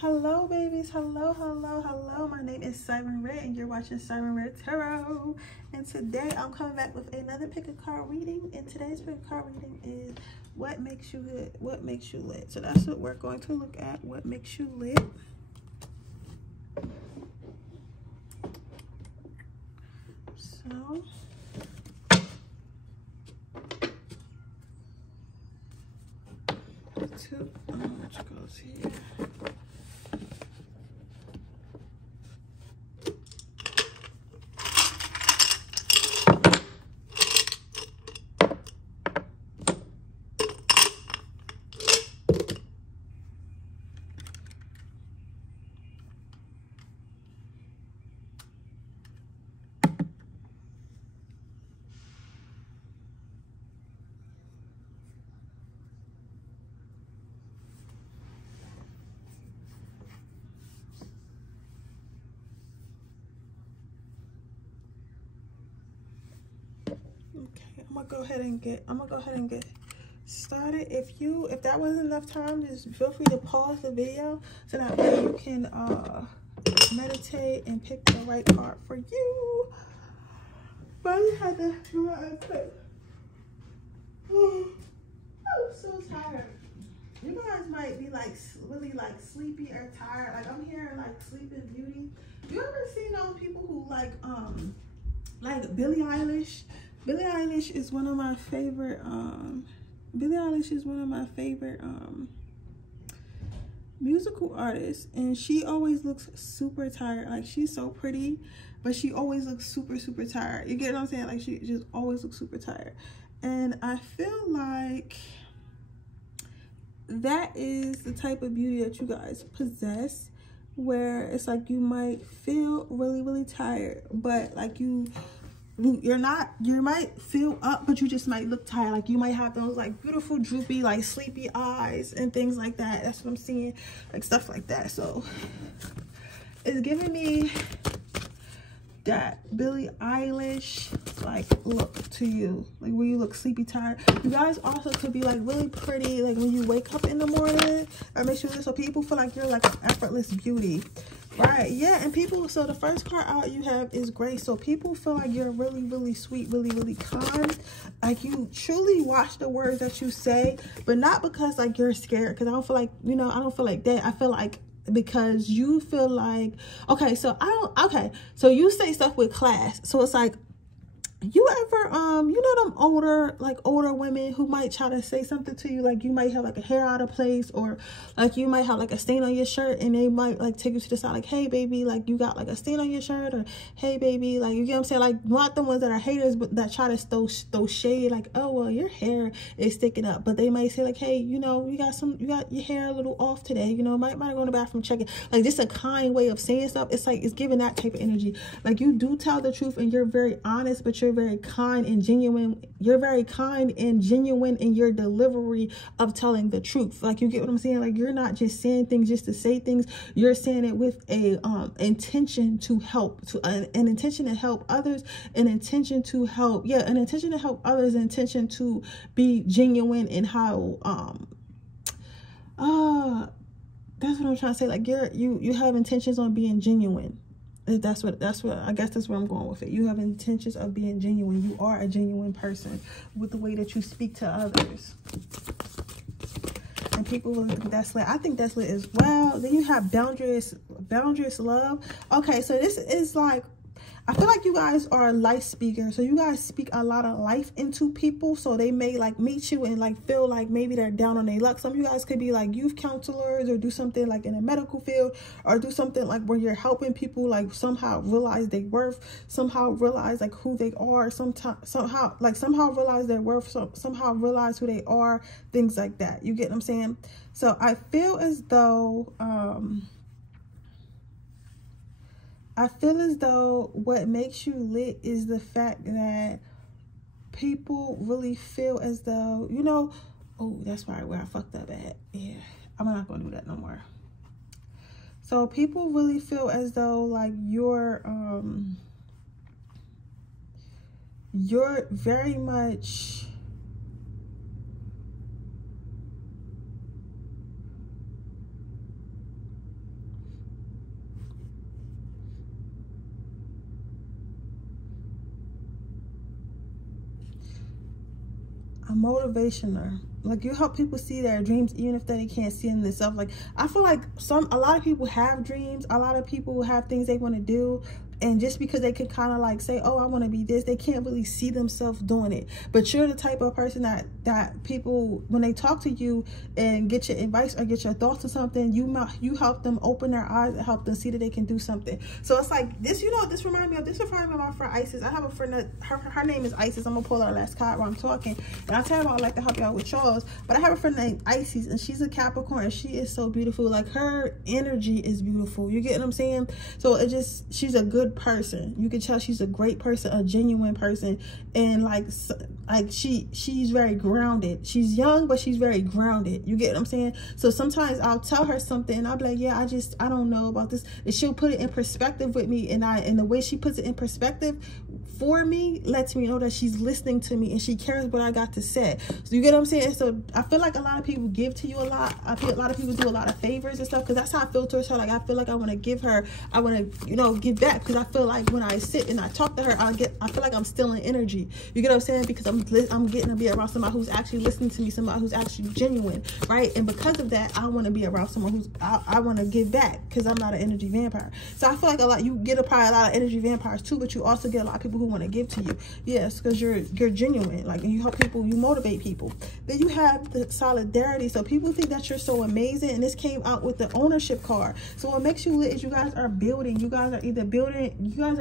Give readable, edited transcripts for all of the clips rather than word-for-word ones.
Hello babies, hello, hello, hello. My name is Siren Red and you're watching Siren Red Tarot. And today I'm coming back with another pick a card reading. And today's pick a card reading is what makes you good, what makes you lit. So that's what we're going to look at, what makes you lit. So which goes here. Okay, I'm gonna go ahead and get started. If that wasn't enough time, just feel free to pause the video so that way you can meditate and pick the right card for you. But I just had to do it quick. I'm so tired. You guys might be like really like sleepy or tired. Like I'm hearing like Sleeping Beauty. You ever seen those people who like Billie Eilish? Billie Eilish is one of my favorite musical artists, and she always looks super tired. Like she's so pretty, but she always looks super tired. You get what I'm saying? Like she just always looks super tired. And I feel like that is the type of beauty that you guys possess, where it's like you might feel really tired, but like you might feel up, but you just might look tired. Like you might have those like beautiful droopy like sleepy eyes and things like that. That's what I'm seeing, like stuff like that. So it's giving me that Billie Eilish like look to you, like where you look sleepy tired. You guys also could be like really pretty, like when you wake up in the morning. That makes you, so people feel like you're like an effortless beauty. Right, yeah. And people, so the first card out you have is grace. So people feel like you're really sweet, really kind. Like you truly watch the words that you say, but not because like you're scared, because I don't feel like, you know, I don't feel like that. I feel like because you feel like, so you say stuff with class. So it's like, you ever you know them older women who might try to say something to you, like you might have like a hair out of place, or like you might have like a stain on your shirt, and they might like take you to the side like, hey baby, like you got like a stain on your shirt, or hey baby, like you get what I'm saying, like not the ones that are haters but that try to throw shade, like, oh well your hair is sticking up, but they might say like, hey, you know, you got your hair a little off today, you know, might go in the bathroom, check it, like just a kind way of saying stuff. It's like it's giving that type of energy. Like you do tell the truth and you're very honest, but you're very kind and genuine. You're very kind and genuine in your delivery of telling the truth. Like you get what I'm saying? Like you're not just saying things just to say things. You're saying it with a intention to help, an intention to help others, an intention to help, an intention to help others, an intention to be genuine in how that's what I'm trying to say. Like you have intentions on being genuine. That's what I guess that's where I'm going with it. You have intentions of being genuine. You are a genuine person with the way that you speak to others. And people really think that's lit. I think that's lit as well. Then you have boundaries love. Okay, so this is like, I feel like you guys are a life speaker. So you guys speak a lot of life into people. So they may like meet you and like feel like maybe they're down on their luck. Some of you guys could be like youth counselors, or do something like in a medical field, or do something like where you're helping people like somehow realize their worth, somehow realize like who they are, somehow realize their worth, somehow realize who they are, things like that. You get what I'm saying? So I feel as though what makes you lit is the fact that people really feel as though, you know, oh, that's right, where I fucked up at. Yeah, I'm not going to do that no more. So people really feel as though like you're very much a motivationer. Like, you help people see their dreams even if they can't see them themselves. Like, I feel like a lot of people have dreams, a lot of people have things they want to do, and just because they can kind of like say, oh, I want to be this, they can't really see themselves doing it. But you're the type of person that people, when they talk to you and get your advice or get your thoughts on something, you help them open their eyes and help them see that they can do something. So it's like this, you know, this reminds me of my friend Isis. I have a friend that her name is Isis. I'm gonna pull our last card while I'm talking, and I'll tell you about I like to help you out with yours. But I have a friend named Isis, and she's a Capricorn, and she is so beautiful. Like, her energy is beautiful. You get what I'm saying? So she's a good person. You can tell she's a great person, a genuine person, and like she's very grounded. She's young, but she's very grounded. You get what I'm saying? So sometimes I'll tell her something and I'll be like, yeah, I don't know about this, and she'll put it in perspective with me, and the way she puts it in perspective for me lets me know that she's listening to me and she cares what I got to say. So you get what I'm saying? So I feel like a lot of people give to you a lot. I feel a lot of people do a lot of favors and stuff, because that's how I feel towards her. Like, I feel like I want to give her, I want to, you know, give back, because I feel like when I sit and I talk to her, I feel like I'm stealing energy. You get what I'm saying? Because I'm getting to be around somebody who's actually listening to me, somebody who's actually genuine, right? And because of that, I want to be around someone who's I want to give back, because I'm not an energy vampire. So I feel like you get probably a lot of energy vampires too, but you also get a lot of people who want to give to you. Yes, because you're genuine, like, and you help people, you motivate people. Then you have the solidarity. So people think that you're so amazing, and this came out with the ownership card. So what makes you lit is you guys are building. You guys are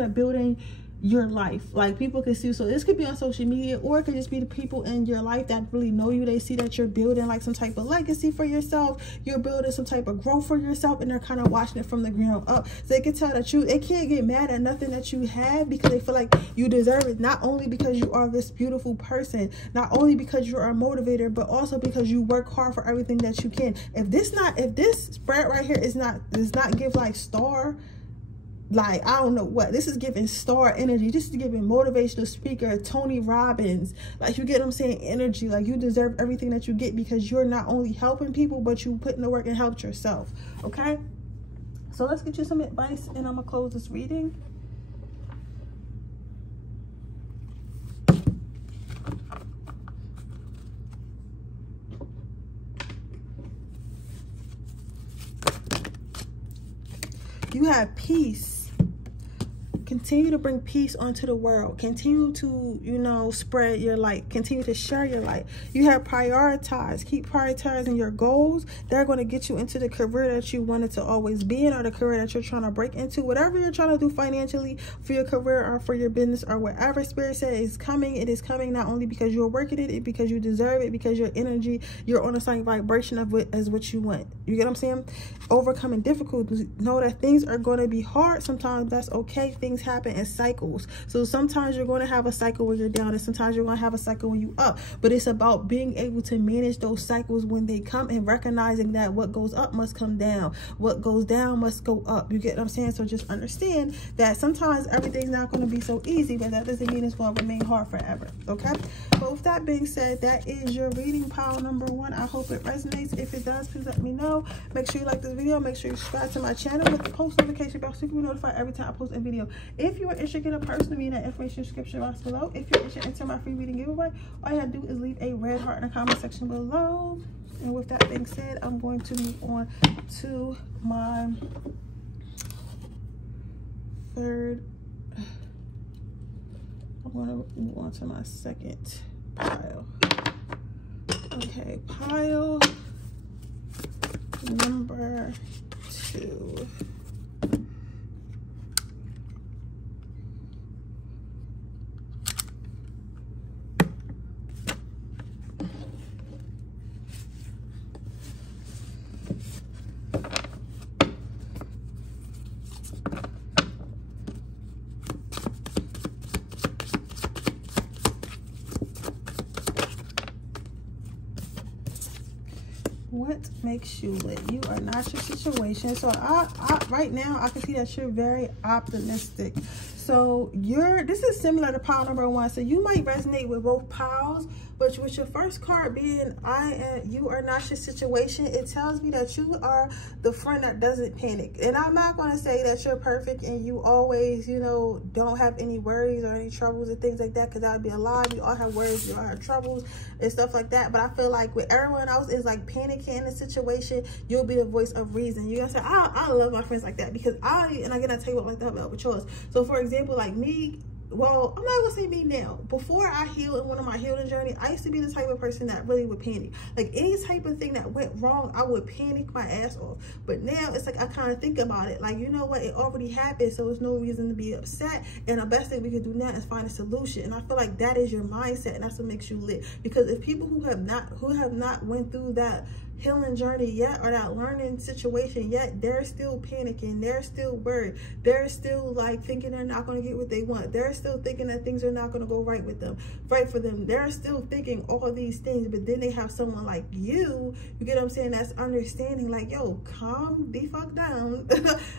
building your life. Like, people can see. So this could be on social media, or it could just be the people in your life that really know you. They see that you're building like some type of legacy for yourself. You're building some type of growth for yourself, and they're kind of watching it from the ground up. So they can tell that they can't get mad at nothing that you have, because they feel like you deserve it. Not only because you are this beautiful person, not only because you're a motivator, but also because you work hard for everything that you can. If this spread right here does not give like star, like, I don't know what this is giving, star energy. This is giving motivational speaker Tony Robbins. Like, you get what I'm saying? Energy. Like, you deserve everything that you get, because you're not only helping people, but you put in the work and helped yourself. Okay, so let's get you some advice, and I'm gonna close this reading. You have peace. Continue to bring peace onto the world. Continue to, you know, spread your light. Continue to share your light. You have prioritize. Keep prioritizing your goals. They're going to get you into the career that you wanted to always be in, or the career that you're trying to break into. Whatever you're trying to do financially for your career or for your business, or whatever Spirit said is coming, it is coming, not only because you're working it, because you deserve it, because your energy, you're on the same vibration of it as what you want. You get what I'm saying? Overcoming difficulties. Know that things are going to be hard. Sometimes that's okay. Things happen in cycles. So sometimes you're going to have a cycle where you're down, and sometimes you're going to have a cycle when you up. But it's about being able to manage those cycles when they come, and recognizing that what goes up must come down, what goes down must go up. You get what I'm saying? So just understand that sometimes everything's not going to be so easy, but that doesn't mean it's going to remain hard forever. Okay, but with that being said, that is your reading pile number 1. I hope it resonates. If it does, please let me know. Make sure you like this video. Make sure you subscribe to my channel with the post notification bell so you can be notified every time I post a video. If you are interested in a personal reading, that information description box below. If you're interested in enter my free reading giveaway, all you have to do is leave a red heart in the comment section below. And with that being said, I'm going to move on to my second pile. Okay, pile number 2. What makes you lit? You are not your situation. So I right now I can see that you're very optimistic. So this is similar to pile number 1. So you might resonate with both piles, but with your first card being you are not your situation, it tells me that you are the friend that doesn't panic. And I'm not going to say that you're perfect and you always, you know, don't have any worries or any troubles and things like that, because that would be a lie. We all have worries, we all have troubles and stuff like that. But I feel like with everyone else is like panicking in a situation, you'll be the voice of reason. You're gonna say, I love my friends like that, because and again, I tell you what, like that about with yours. So for example, like me, well, I'm not gonna say me now. Before I healed in one of my healing journey, I used to be the type of person that really would panic. Like any type of thing that went wrong, I would panic my ass off. But now it's like I kind of think about it. Like, you know what? It already happened, so there's no reason to be upset. And the best thing we can do now is find a solution. And I feel like that is your mindset, and that's what makes you lit. Because if people who have not went through that healing journey yet, or that learning situation yet, they're still panicking, they're still worried, they're still like thinking they're not going to get what they want, they're still thinking that things are not going to go right for them, they're still thinking all these things. But then they have someone like you get what I'm saying, that's understanding, like, yo, calm the fuck down.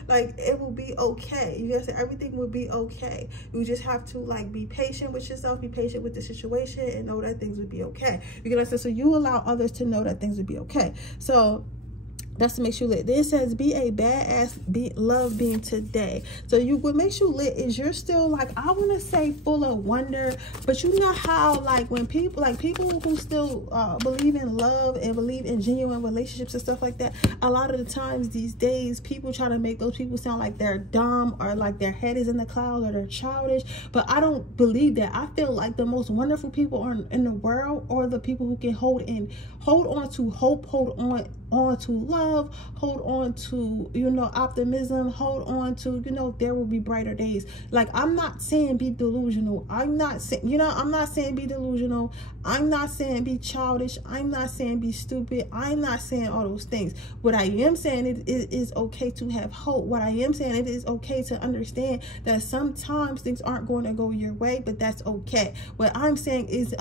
Like, it will be okay. You guys say everything will be okay. You just have to like be patient with yourself, be patient with the situation, and know that things will be okay. You get what I'm saying? So you allow others to know that things will be okay. So that's to make you lit. Then it says, be a badass, love being today. So what makes you lit is you're still like, I want to say full of wonder, but you know how like when people who still believe in love and believe in genuine relationships and stuff like that, a lot of the times these days people try to make those people sound like they're dumb, or like their head is in the clouds, or they're childish. But I don't believe that. I feel like the most wonderful people in the world are the people who can hold on to hope, hold on to love, hold on to, you know, optimism, hold on to, you know, there will be brighter days. Like, I'm not saying be delusional. I'm not saying, you know, I'm not saying be delusional. I'm not saying be childish. I'm not saying be stupid. I'm not saying all those things. What I am saying, it is okay to have hope. What I am saying, it is okay to understand that sometimes things aren't going to go your way, but that's okay. What I'm saying is,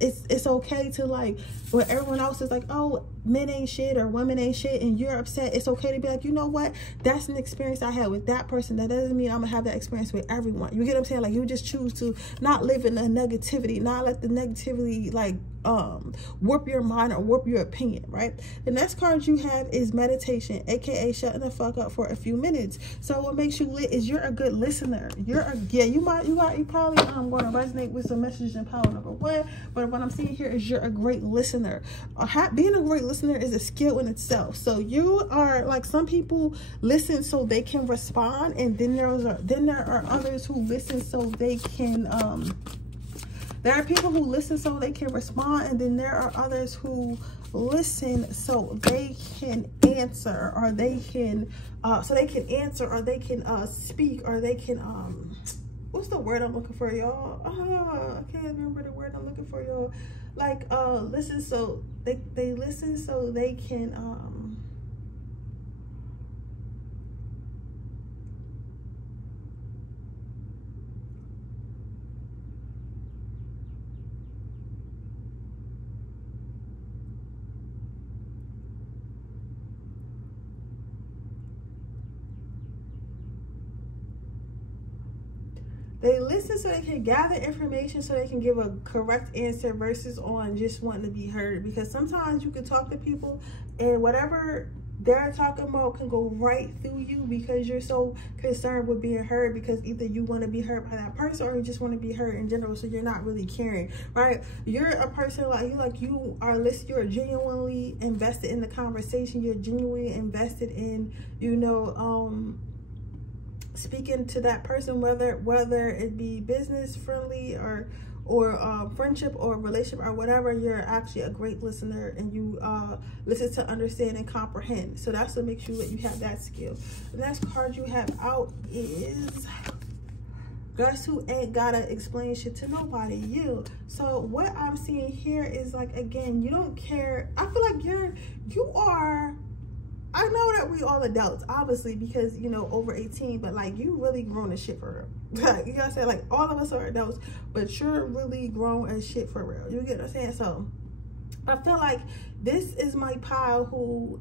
it's okay to, like, where everyone else is like, oh, men ain't shit or women ain't shit, and you're upset. It's okay to be like, you know what, that's an experience I had with that person. That doesn't mean I'm gonna have that experience with everyone. You get what I'm saying? Like, you just choose to not live in the negativity, not let the negativity like warp your mind or warp your opinion, right? The next card you have is meditation, aka shutting the fuck up for a few minutes. So what makes you lit is you're a good listener. You probably going to resonate with some messages in power number 1, but what I'm seeing here is you're a great listener. Being a great listener is a skill in itself. So you are like, some people listen so they can respond, and then there are others who listen so they can there are people who listen so they can respond, and then there are others who listen so they can answer, or they can speak, or they can what's the word I'm looking for, y'all? I can't remember the word I'm looking for, y'all. Like, listen so they listen so they can they listen so they can gather information so they can give a correct answer, versus on just wanting to be heard. Because sometimes you can talk to people and whatever they're talking about can go right through you, because you're so concerned with being heard, because either you want to be heard by that person, or you just want to be heard in general, so you're not really caring, right? You're a person you're genuinely invested in the conversation. You're genuinely invested in, you know, speaking to that person, whether it be business friendly or friendship or relationship or whatever. You're actually a great listener, and you listen to understand and comprehend. So that's what makes you lit. You have that skill. The next card you have out is guys who ain't gotta explain shit to nobody, you. So what I'm seeing here is, like, again, you don't care. I feel like you are, I know that we all adults, obviously, because, you know, over 18, but like, you really grown as shit for real. Like, you gotta say, like, all of us are adults, but you're really grown as shit for real. You get what I'm saying? So I feel like this is my pile who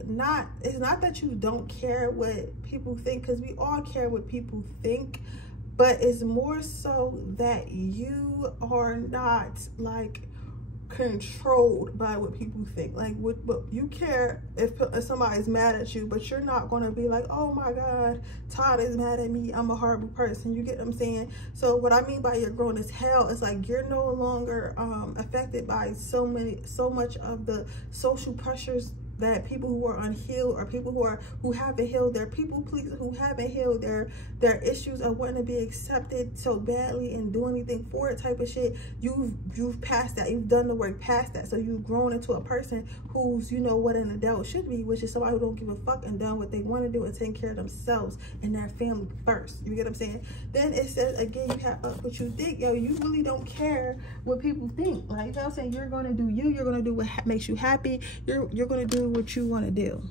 it's not that you don't care what people think, because we all care what people think, but it's more so that you are not like controlled by what people think. Like what you care if somebody's mad at you, but you're not going to be like, oh my god, Todd is mad at me, I'm a horrible person. You get what I'm saying? So what I mean by you're grown as hell is like you're no longer affected by so much of the social pressures that people who are unhealed, or people who haven't healed their people pleasing, who haven't healed their issues of wanting to be accepted so badly and do anything for it type of shit. You've passed that. You've done the work past that. So you've grown into a person who's, you know, what an adult should be, which is somebody who don't give a fuck and done what they want to do and taking care of themselves and their family first. You get what I'm saying? Then it says again, you have up what you think. Yo, you really don't care what people think. Like, you know what I'm saying? You're gonna do you. You're gonna do what makes you happy. You're gonna do what you want to do.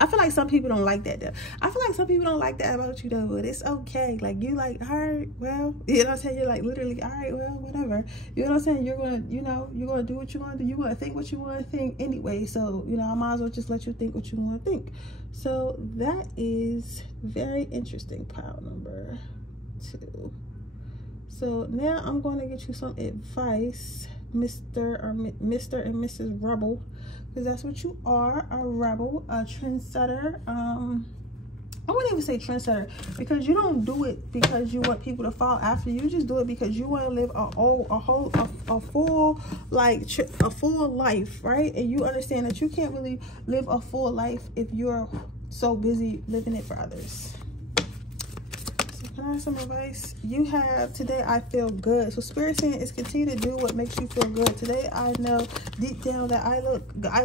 I feel like some people don't like that though. I feel like some people don't like that about you though, but it's okay. Like you like, all right, well, you know what I'm saying? You're like literally, all right, well, whatever. You know what I'm saying? You're gonna, you know, you're gonna do what you want to do. You want to think what you want to think anyway. So, you know, I might as well just let you think what you want to think. So that is very interesting, pile number 2. So now I'm going to get you some advice, Mr. and Mrs. Rebel, because that's what you are, a rebel, a trendsetter. I wouldn't even say trendsetter, because you don't do it because you want people to follow after you. You just do it because you want to live a full life, right? And you understand that you can't really live a full life if you're so busy living it for others. Can I have some advice? You have today, I feel good. So Spirit saying is continue to do what makes you feel good. Today I know deep down that I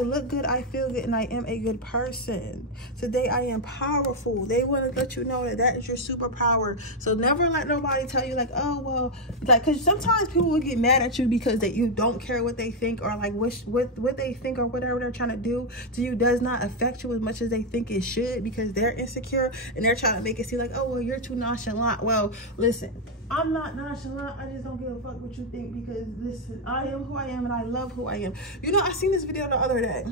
look good, I feel good, and I am a good person. Today I am powerful. They want to let you know that that is your superpower. So never let nobody tell you like, oh well, like, because sometimes people will get mad at you because that you don't care what they think, or like what they think or whatever they're trying to do to you does not affect you as much as they think it should, because they're insecure and they're trying to make it seem like, oh well, you're too nonchalant. Well, listen, I'm not nonchalant. I just don't give a fuck what you think, because listen, I am who I am and I love who I am. You know, I seen this video the other day,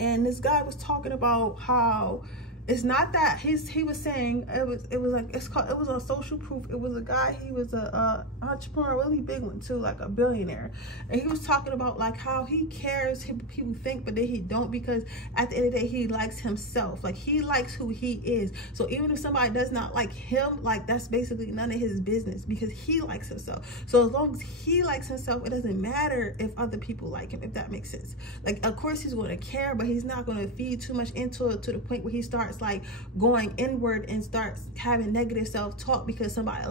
and this guy was talking about how it's not that he was saying it was like it was on Social Proof. It was a guy, he was a entrepreneur, a really big one too, like a billionaire, and he was talking about like how he cares what people think, but then he don't, because at the end of the day he likes himself. Like he likes who he is. So even if somebody does not like him, like that's basically none of his business, because he likes himself. So as long as he likes himself, it doesn't matter if other people like him, if that makes sense. Like of course he's going to care, but he's not going to feed too much into it to the point where he starts like going inward and starts having negative self-talk because somebody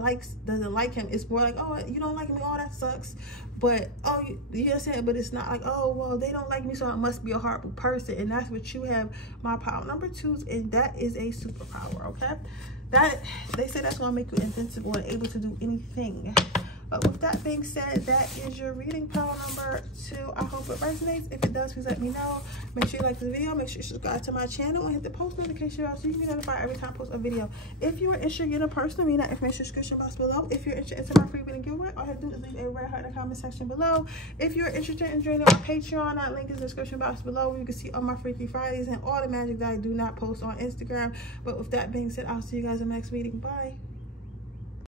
doesn't like him. It's more like, oh, you don't like me, oh that sucks. But oh, you know what I'm saying? But it's not like, oh well, they don't like me, so I must be a horrible person. And that's what you have, my power number 2, and that is a superpower. Okay, that they say that's gonna make you invincible and able to do anything. But with that being said, that is your reading, pile number 2. I hope it resonates. If it does, please let me know. Make sure you like the video. Make sure you subscribe to my channel and hit the post notification bell so you can be notified every time I post a video. If you are interested in a personal reading, that information description box below. If you're interested in my free reading giveaway, all you have to do is leave a red heart in the comment section below. If you're interested in joining our Patreon, that link is in the description box below, where you can see all my Freaky Fridays and all the magic that I do not post on Instagram. But with that being said, I'll see you guys in the next reading. Bye.